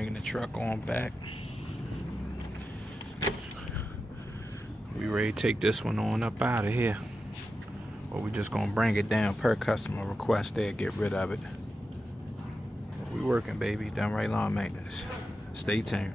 bringing the truck on back. We ready to take this one on up out of here. Or we just gonna bring it down per customer request there, get rid of it. We working, baby. Done right lawn maintenance. Stay tuned.